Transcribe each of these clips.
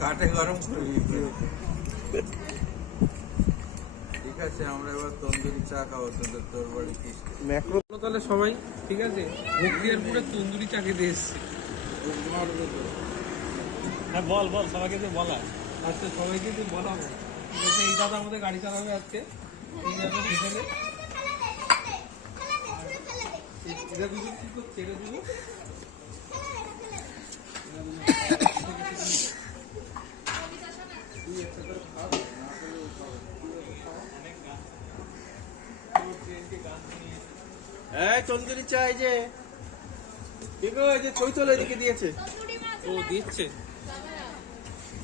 কাঠে গরম করবি। ঠিক আছে, আমরা এবার তন্দুরি চা খাবো তোর বাড়ি। ম্যাক্রো তাহলে সবাই ঠিক আছে, বখতিয়ারপুরে তন্দুরি চা খেতে এসছি। হ্যাঁ বল সবাইকে তো বলা। আচ্ছা সবাইকে তো বলাবো। ঠিক আছে, এই দাদা আমাদের গাড়ি চালাবে আজকে। ঠিক আছে, পিছনে এটা দুটো কি করছে, এটা দুটো তন্দুরি চাই যে চৈতল এদিকে দিয়েছে। ও দিচ্ছে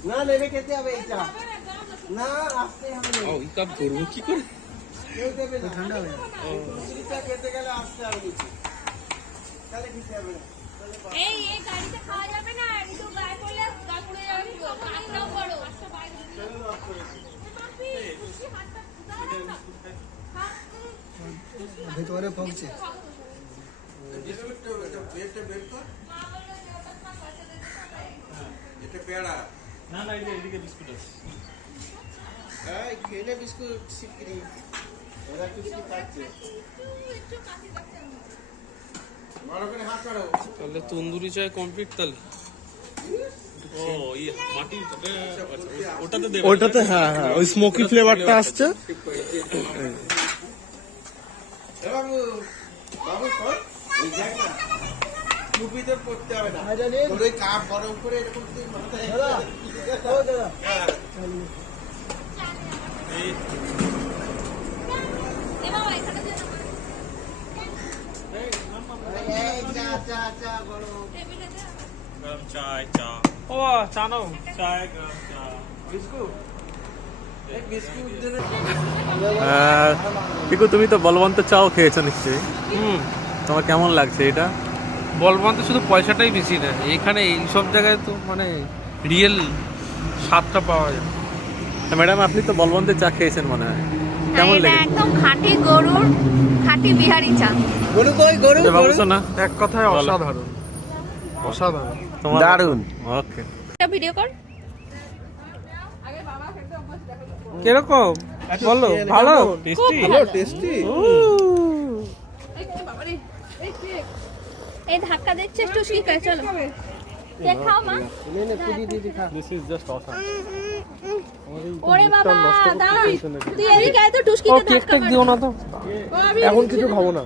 না নেবে খেতে হবে এই চা। না আসতে হবে না। ওই কাপ করবো কি করে? কেউ দেবে না, ঠান্ডা হবে। তন্দুরি চা খেতে গেলে আসতে হবে নিচে, তাহলে খেতে হবে না। এই গাড়িতে খাওয়া যাবে না, একটু গায়ে পড়লে গা পুড়ে যাবে তো। কাজটাও করো, আচ্ছা বাইরে পাপি খুশি হাতটা দাও না। ভেতরে পৌঁছে না এদিকে বিস্কুট আছে। খেলে বিস্কুট শিগগিরি। ওরা বিস্কুট খাচ্ছে। বড় করে হাত করো। তাহলে তন্দুরি চায় কমপ্লিট তাহলে। ও ইয়ে মাটি ওটাতে দেব। ওটাতে হ্যাঁ ওই স্মোকি ফ্লেভারটা আসছে। বাবু বাবু কর এই জায়গা টুপি তো পড়তে হবে না। তোর ওই কাপ গরম করে এরকম তুই মাথায় দাদা এ বাবা এখানে দে না। চা গরম টেবিলে দে। গরম চায় চা। ও চা নাও। চায় গরম চা। বিস্কুট এই বিস্কুট দিলে পিকু তুমি তো বলবন্ত চাও খেয়েছো নিশ্চয়ই, তোমার কেমন লাগছে এটা? বলবন্ত শুধু পয়সাটাই বেশি না, এখানে এইসব জায়গায় তো মানে রিয়েল স্বাদটা পাওয়া যায়। ম্যাডাম আপনি তো বলবন্তের চা খেয়েছেন মনে হয়, কেমন এটা লেগেছে? একদম খাঁটি গরুর খাঁটি বিহারি চা। গরু কই গরু ভাবছো না? এক কথায় অসাধারণ অসাধারণ। দারুন। ওকে, একটা ভিডিও কর। কিরকম বলো? ভালো টেস্টি। টেস্টি। এই ধাক্কা দিচ্ছে টুসকি করে চলো দেখাও মা। This is just awesome. ওরে বাবা দাও তুই এদিকে আয় তো টুসকিতে ধাক্কা কেক মার। দিও না তো। এখন কিছু খাবো না।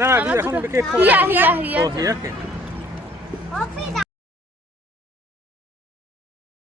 না এখন কেক খাবো। হিয়া হিয়া হিয়া ও হিয়া কেক।